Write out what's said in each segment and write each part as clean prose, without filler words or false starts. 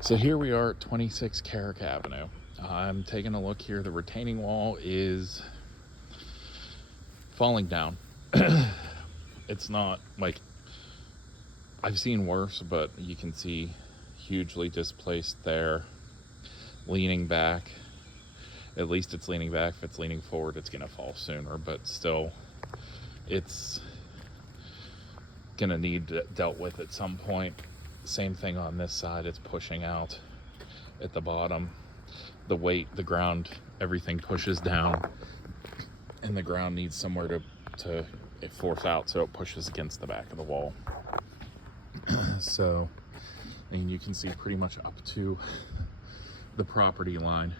So here we are at 26 Carrick Avenue. I'm taking a look here. The retaining wall is falling down. It's not like I've seen worse, but you can see hugely displaced there, leaning back. At least it's leaning back. If it's leaning forward, it's gonna fall sooner, but still, it's gonna need dealt with at some point. Same thing on this side, it's pushing out at the bottom. The weight, the ground, everything pushes down, and the ground needs somewhere to force out, so it pushes against the back of the wall. So, and you can see pretty much up to the property line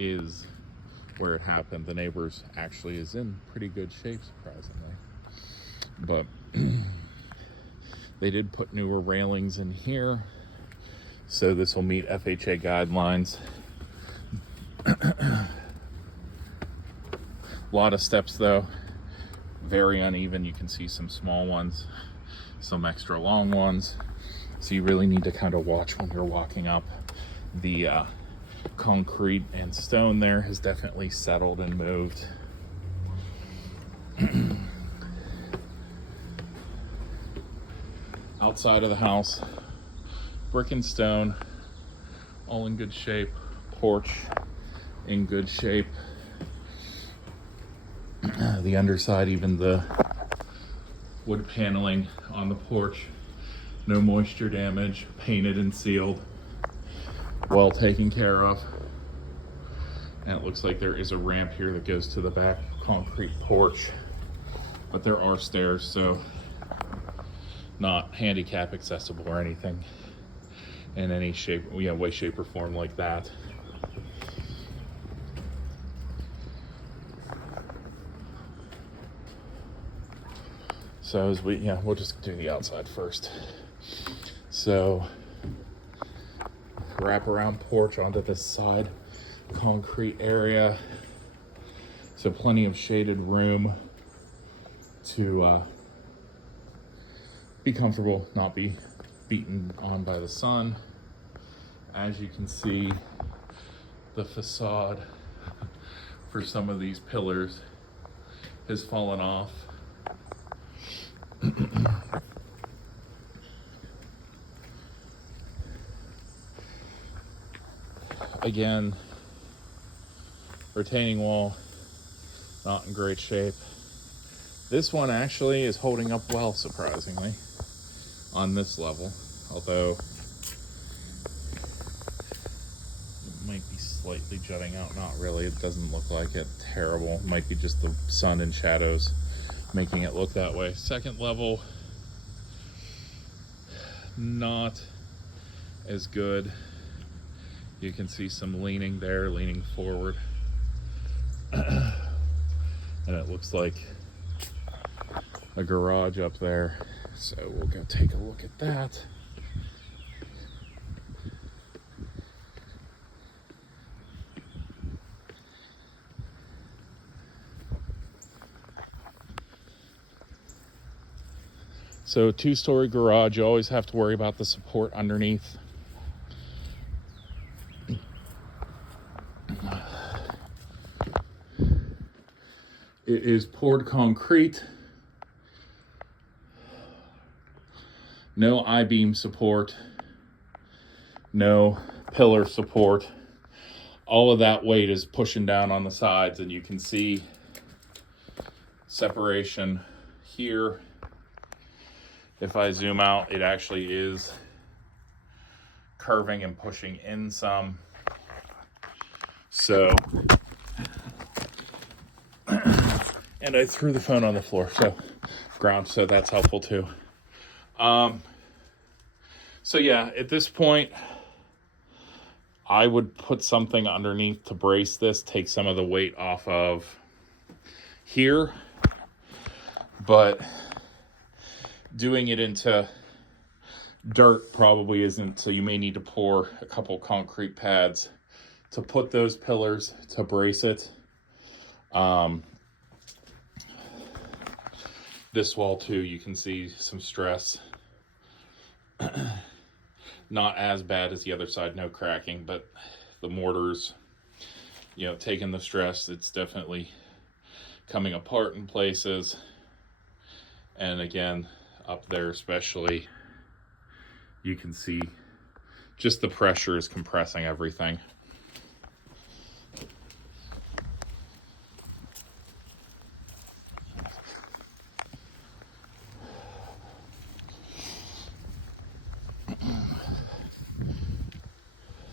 is where it happened. The neighbors actually is in pretty good shape, surprisingly, but they did put newer railings in here, so this will meet FHA guidelines. A lot of steps though, very uneven. You can see some small ones, some extra long ones, so you really need to kind of watch when you're walking up. The concrete and stone there has definitely settled and moved. Outside of the house, brick and stone, all in good shape. Porch in good shape. The underside, even the wood paneling on the porch, no moisture damage, painted and sealed, well taken care of. And it looks like there is a ramp here that goes to the back concrete porch, but there are stairs, so not handicap accessible or anything in any shape, way, shape, or form like that. So as we'll just do the outside first. So wrap around porch onto this side concrete area. So plenty of shaded room to be comfortable, not be beaten on by the sun. As you can see, the facade for some of these pillars has fallen off. Again, retaining wall, not in great shape. This one actually is holding up well, surprisingly, on this level, although it might be slightly jutting out. Not really, it doesn't look like it terrible. It might be just the sun and shadows making it look that way. Second level, not as good. You can see some leaning there, leaning forward. And it looks like a garage up there. So we'll go take a look at that. So two-story garage, you always have to worry about the support underneath. It is poured concrete. No I-beam support. No pillar support. All of that weight is pushing down on the sides, and you can see separation here. If I zoom out, it actually is curving and pushing in some. So, and I threw the phone on the floor, so ground, so that's helpful too. So yeah, at this point, I would put something underneath to brace this, take some of the weight off of here, but doing it into dirt probably isn't, so you may need to pour a couple concrete pads to put those pillars to brace it. This wall too, you can see some stress. Not as bad as the other side, no cracking, but the mortar's, taking the stress. It's definitely coming apart in places. And again, up there especially, you can see just the pressure is compressing everything.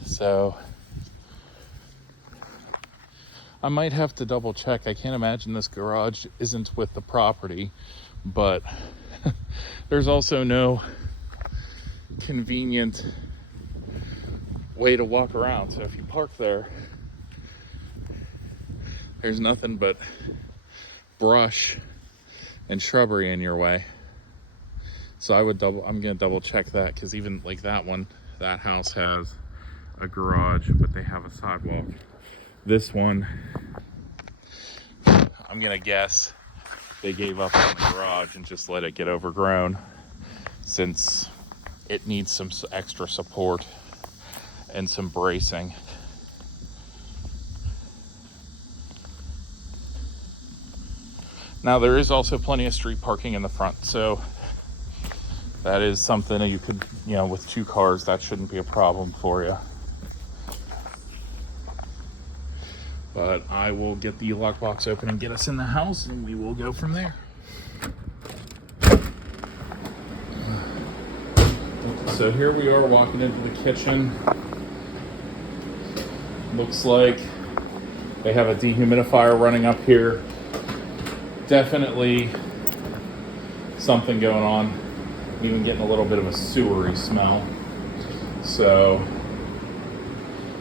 So I might have to double check. I can't imagine this garage isn't with the property, but there's also no convenient way to walk around. So if you park there, there's nothing but brush and shrubbery in your way. So I'm gonna double check that, because even like that house has a garage, but they have a sidewalk. This one, I'm gonna guess they gave up on the garage and just let it get overgrown, since it needs some extra support and some bracing. Now there is also plenty of street parking in the front, so that is something that you could, with 2 cars, that shouldn't be a problem for you. But I will get the lockbox open and get us in the house, and we will go from there. So here we are walking into the kitchen. Looks like they have a dehumidifier running up here. Definitely something going on. Even getting a little bit of a sewery smell. So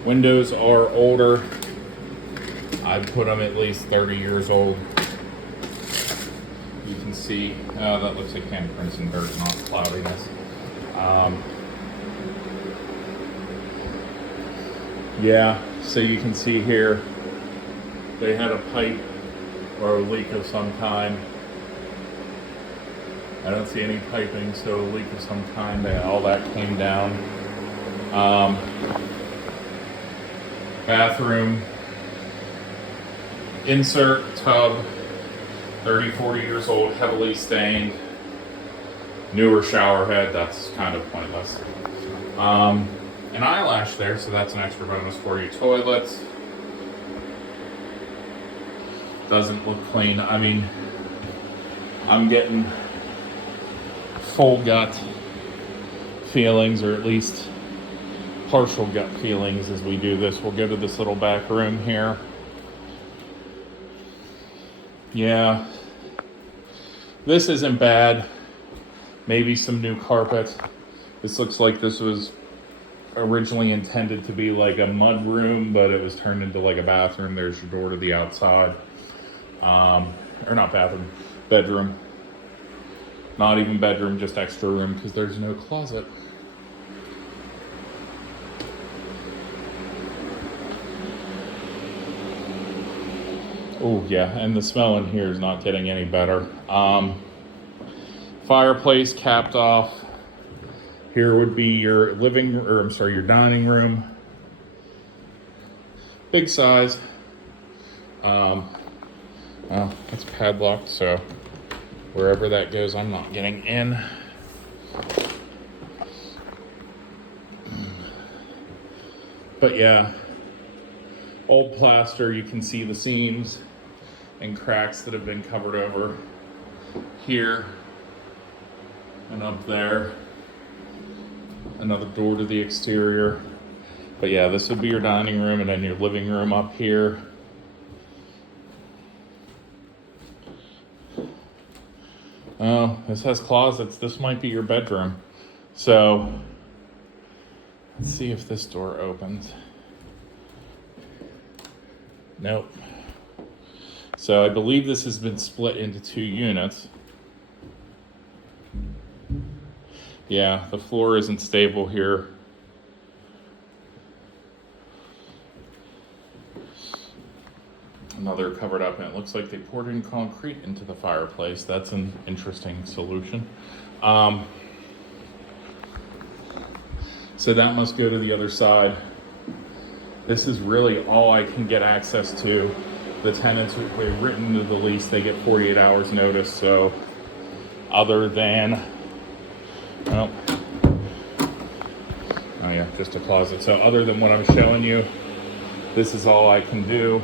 windows are older. I'd put them at least 30 years old. You can see, that looks like handprints and dirt, not cloudiness. Yeah, so you can see here, they had a pipe or a leak of some kind. I don't see any piping, so a leak of some kind. All that came down. Bathroom. Insert tub, 30, 40 years old, heavily stained. Newer shower head, that's kind of pointless. An eyelash there, so that's an extra bonus for you. Toilets. Doesn't look clean. I mean, I'm getting full gut feelings, or at least partial gut feelings as we do this. We'll go to this little back room here. Yeah, this isn't bad. Maybe some new carpet. This looks like this was originally intended to be like a mud room, but it was turned into like a bathroom. There's your door to the outside. Or not bathroom, bedroom. Not even bedroom, just extra room, because there's no closet. Oh yeah, and the smell in here is not getting any better. Fireplace capped off. Here would be your your dining room. Big size. Well, it's padlocked, so wherever that goes, I'm not getting in. But yeah, old plaster, you can see the seams and cracks that have been covered over here and up there. Another door to the exterior. But yeah, this would be your dining room, and then your living room up here. Oh, this has closets. This might be your bedroom. So let's see if this door opens. Nope. So I believe this has been split into 2 units. Yeah, the floor isn't stable here. Another covered up, and it looks like they poured in concrete into the fireplace. That's an interesting solution. So that must go to the other side. This is really all I can get access to. The tenants, we've written into the lease, they get 48 hours notice. So other than, well, oh yeah, just a closet. So other than what I'm showing you, this is all I can do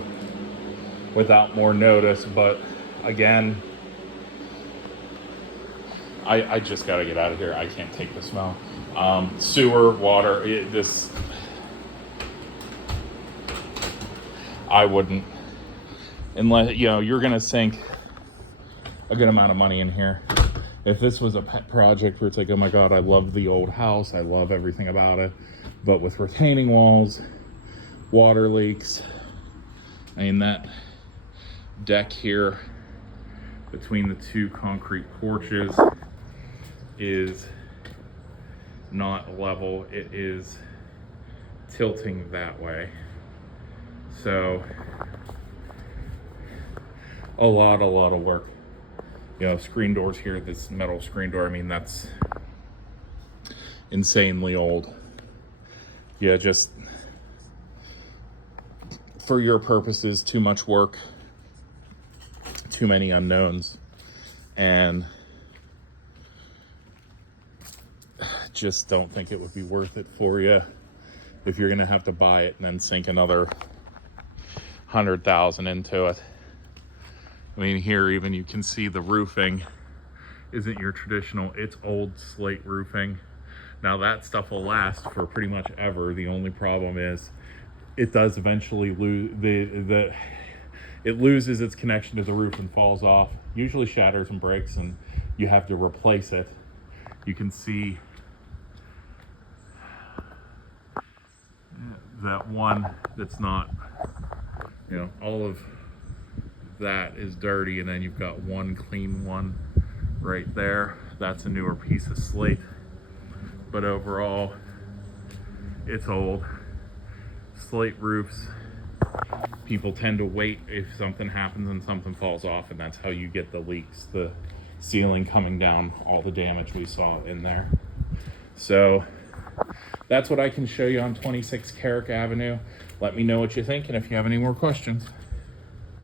without more notice. But again, I just got to get out of here. I can't take the smell. Sewer, water, I wouldn't, unless, you know, you're going to sink a good amount of money in here. If this was a pet project where it's like, oh my God, I love the old house, I love everything about it, but with retaining walls, water leaks, I mean, that deck here between the two concrete porches is not level, it is tilting that way. So a lot of work. You know, screen doors here, this metal screen door, I mean, that's insanely old. Yeah, just for your purposes, too much work, too many unknowns, and just don't think it would be worth it for you if you're gonna have to buy it and then sink another 100,000 into it. I mean, here even you can see the roofing isn't your traditional, it's old slate roofing. Now that stuff will last for pretty much ever. The only problem is it does eventually lose it loses its connection to the roof and falls off, usually shatters and breaks, and you have to replace it. You can see that one that's not, you know, all of that is dirty, and then you've got one clean one right there. That's a newer piece of slate, but overall it's old. Slate roofs, people tend to wait if something happens and something falls off, and that's how you get the leaks, the ceiling coming down, all the damage we saw in there. So that's what I can show you on 26 Carrick Avenue. Let me know what you think, and if you have any more questions.